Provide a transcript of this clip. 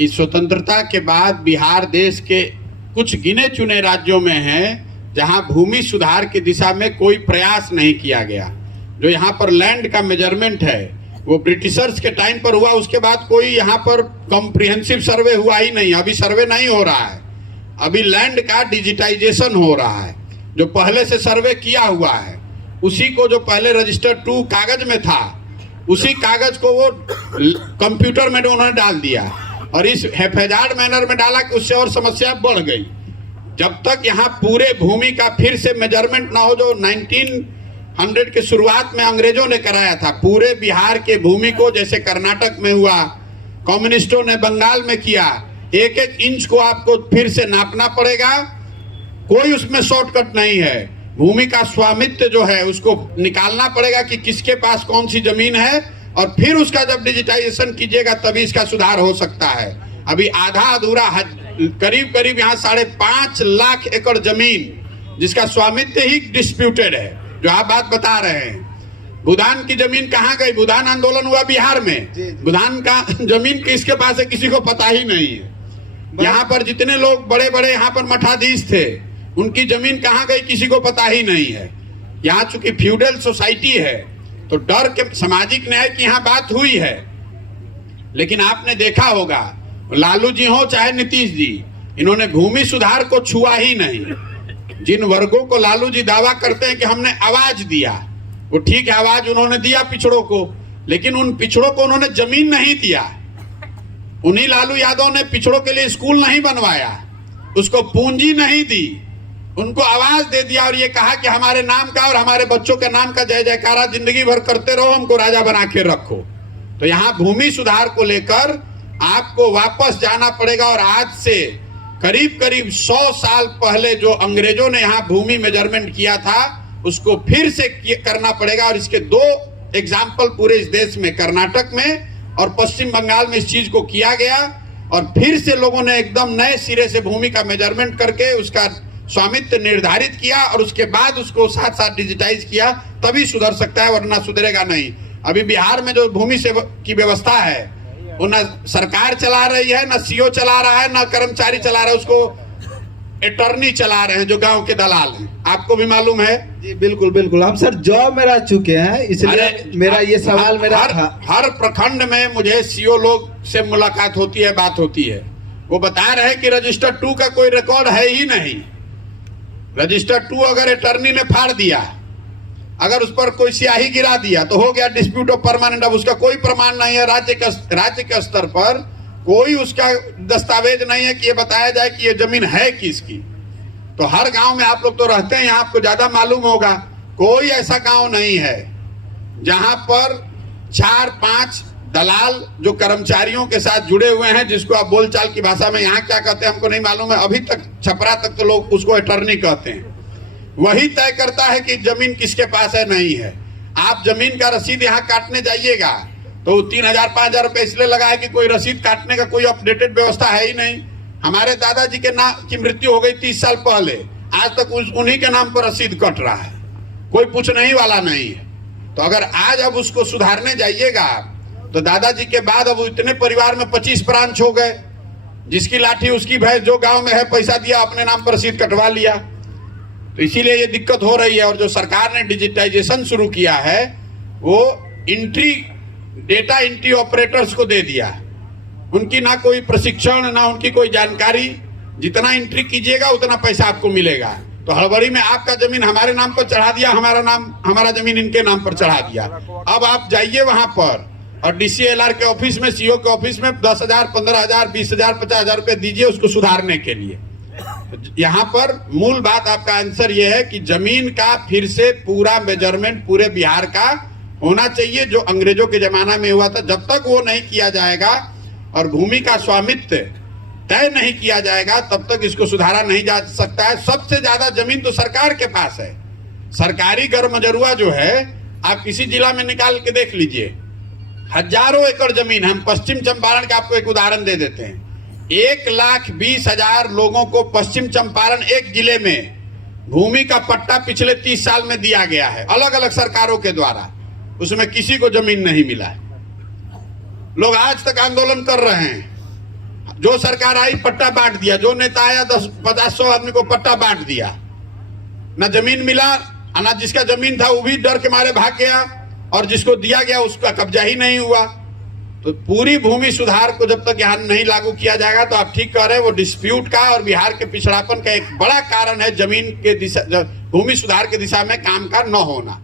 कि स्वतंत्रता के बाद बिहार देश के कुछ गिने चुने राज्यों में है जहां भूमि सुधार की दिशा में कोई प्रयास नहीं किया गया। जो यहाँ पर लैंड का मेजरमेंट है वो ब्रिटिशर्स के टाइम पर हुआ, उसके बाद कोई यहाँ पर कॉम्प्रिहेंसिव सर्वे हुआ ही नहीं। अभी सर्वे नहीं हो रहा है, अभी लैंड का डिजिटाइजेशन हो रहा है। जो पहले से सर्वे किया हुआ है उसी को, जो पहले रजिस्टर 2 कागज में था, उसी कागज को वो कंप्यूटर में उन्होंने डाल दिया और इस हेफेजार्ड मैनर में डाला कि उससे और समस्या बढ़ गई। जब तक यहाँ पूरे भूमि का फिर से मेजरमेंट ना हो, जो 1900 के शुरुआत में अंग्रेजों ने कराया था, पूरे बिहार के भूमि को, जैसे कर्नाटक में हुआ, कम्युनिस्टों ने बंगाल में किया, एक एक इंच को आपको फिर से नापना पड़ेगा। कोई उसमें शॉर्टकट नहीं है। भूमि का स्वामित्व जो है उसको निकालना पड़ेगा कि किसके पास कौन सी जमीन है, और फिर उसका जब डिजिटाइजेशन कीजिएगा तभी इसका सुधार हो सकता है। अभी आधा अधूरा करीब करीब यहाँ 5.5 लाख एकड़ जमीन जिसका स्वामित्व ही डिस्प्यूटेड है, जो आप बात बता रहे हैं। भूदान की जमीन कहाँ गई? भूदान आंदोलन हुआ बिहार में, भूदान का जमीन किसके पास है किसी को पता ही नहीं है। यहाँ पर जितने लोग बड़े बड़े यहाँ पर मठाधीश थे, उनकी जमीन कहाँ गई किसी को पता ही नहीं है। यहाँ चूंकि फ्यूडल सोसाइटी है तो डर के सामाजिक न्याय की यहाँ बात हुई है, लेकिन आपने देखा होगा लालू जी हो चाहे नीतीश जी, इन्होंने भूमि सुधार को छुआ ही नहीं। जिन वर्गों को लालू जी दावा करते हैं कि हमने आवाज दिया, वो ठीक है, आवाज उन्होंने दिया पिछड़ों को, लेकिन उन पिछड़ों को उन्होंने जमीन नहीं दिया। उन्हीं लालू यादव ने पिछड़ों के लिए स्कूल नहीं बनवाया, उसको पूंजी नहीं दी, उनको आवाज दे दिया और ये कहा कि हमारे नाम का और हमारे बच्चों के नाम का जय जयकारा जिंदगी भर करते रहो, हमको राजा बना के रखो। तो यहाँ भूमि सुधार को लेकर आपको वापस जाना पड़ेगा और आज से करीब करीब 100 साल पहले जो अंग्रेजों ने यहाँ भूमि मेजरमेंट किया था उसको फिर से करना पड़ेगा। और इसके 2 एग्जाम्पल पूरे इस देश में, कर्नाटक में और पश्चिम बंगाल में इस चीज को किया गया और फिर से लोगों ने एकदम नए सिरे से भूमि का मेजरमेंट करके उसका स्वामित्व निर्धारित किया और उसके बाद उसको साथ साथ डिजिटाइज किया, तभी सुधर सकता है, वरना सुधरेगा नहीं। अभी बिहार में जो भूमि से की व्यवस्था है वो न सरकार चला रही है, न सीओ चला रहा है, न कर्मचारी चला रहा है, उसको अटॉर्नी चला रहे हैं जो गांव के दलाल हैं। आपको भी मालूम है? जी बिल्कुल बिल्कुल, हम सर जॉब में रह चुके हैं, इसलिए मेरा ये सवाल हर प्रखंड में मुझे सीओ लोग से मुलाकात होती है, बात होती है। वो बता रहे हैं कि रजिस्टर 2 का कोई रिकॉर्ड है ही नहीं। रजिस्टर 2 अगर अटॉर्नी ने फाड़ दिया, अगर उस पर कोई स्याही गिरा दिया तो हो गया डिस्प्यूट ऑफ परमानेंट। अब उसका कोई प्रमाण नहीं है, राज्य के स्तर पर कोई उसका दस्तावेज नहीं है कि ये बताया जाए कि ये जमीन है किसकी। तो हर गांव में आप लोग तो रहते हैं, यहाँ आपको ज्यादा मालूम होगा, कोई ऐसा गांव नहीं है जहां पर 4-5 दलाल जो कर्मचारियों के साथ जुड़े हुए हैं, जिसको आप बोलचाल की भाषा में यहाँ क्या कहते हैं हमको नहीं मालूम है, अभी तक छपरा तक तो लोग उसको अटॉर्नी कहते हैं। वही तय करता है कि जमीन किसके पास है नहीं है। आप जमीन का रसीद यहाँ काटने जाइएगा तो 3000-5000 रुपए इसलिए लगा है कि कोई रसीद काटने का कोई अपडेटेड व्यवस्था है ही नहीं। हमारे दादाजी के नाम की मृत्यु हो गई 30 साल पहले, आज तक उन्हीं के नाम पर रसीद कट रहा है, कोई पूछने ही वाला नहीं है। तो अगर आज अब उसको सुधारने जाइएगा तो दादाजी के बाद अब इतने परिवार में 25 ब्रांच हो गए, जिसकी लाठी उसकी भैंस, जो गांव में है पैसा दिया अपने नाम पर रसीद कटवा लिया। तो इसीलिए ये दिक्कत हो रही है। और जो सरकार ने डिजिटाइजेशन शुरू किया है वो डेटा एंट्री ऑपरेटर्स को दे दिया, उनकी ना कोई प्रशिक्षण ना उनकी कोई जानकारी, जितना एंट्री कीजिएगा उतना पैसा आपको मिलेगा। तो हड़बड़ी में आपका जमीन हमारे नाम पर चढ़ा दिया, हमारा जमीन इनके नाम पर चढ़ा दिया। अब आप जाइए वहां पर और DCLR के ऑफिस में, सीओ के ऑफिस में 10,000, 15,000, 20,000, 50,000 रुपए दीजिए उसको सुधारने के लिए। यहाँ पर मूल बात आपका आंसर ये है कि जमीन का फिर से पूरा मेजरमेंट पूरे बिहार का होना चाहिए, जो अंग्रेजों के जमाना में हुआ था। जब तक वो नहीं किया जाएगा और भूमि का स्वामित्व तय नहीं किया जाएगा तब तक इसको सुधारा नहीं जा सकता है। सबसे ज्यादा जमीन तो सरकार के पास है। सरकारी गर्मजरुआ जो है आप किसी जिला में निकाल के देख लीजिए, हजारों एकड़ जमीन। हम पश्चिम चंपारण का आपको एक उदाहरण दे देते हैं। 1,20,000 लोगों को पश्चिम चंपारण एक जिले में भूमि का पट्टा पिछले 30 साल में दिया गया है, अलग अलग सरकारों के द्वारा। उसमें किसी को जमीन नहीं मिला है। लोग आज तक आंदोलन कर रहे हैं। जो सरकार आई पट्टा बांट दिया, जो नेता आया 10-50-100 आदमी को पट्टा बांट दिया, ना जमीन मिला, ना जिसका जमीन था वो भी डर के मारे भाग गया, और जिसको दिया गया उसका कब्जा ही नहीं हुआ। तो पूरी भूमि सुधार को जब तक यहाँ नहीं लागू किया जाएगा, तो आप ठीक कह रहे हैं, वो डिस्प्यूट का और बिहार के पिछड़ापन का एक बड़ा कारण है जमीन के दिशा, भूमि सुधार की दिशा में काम का न होना।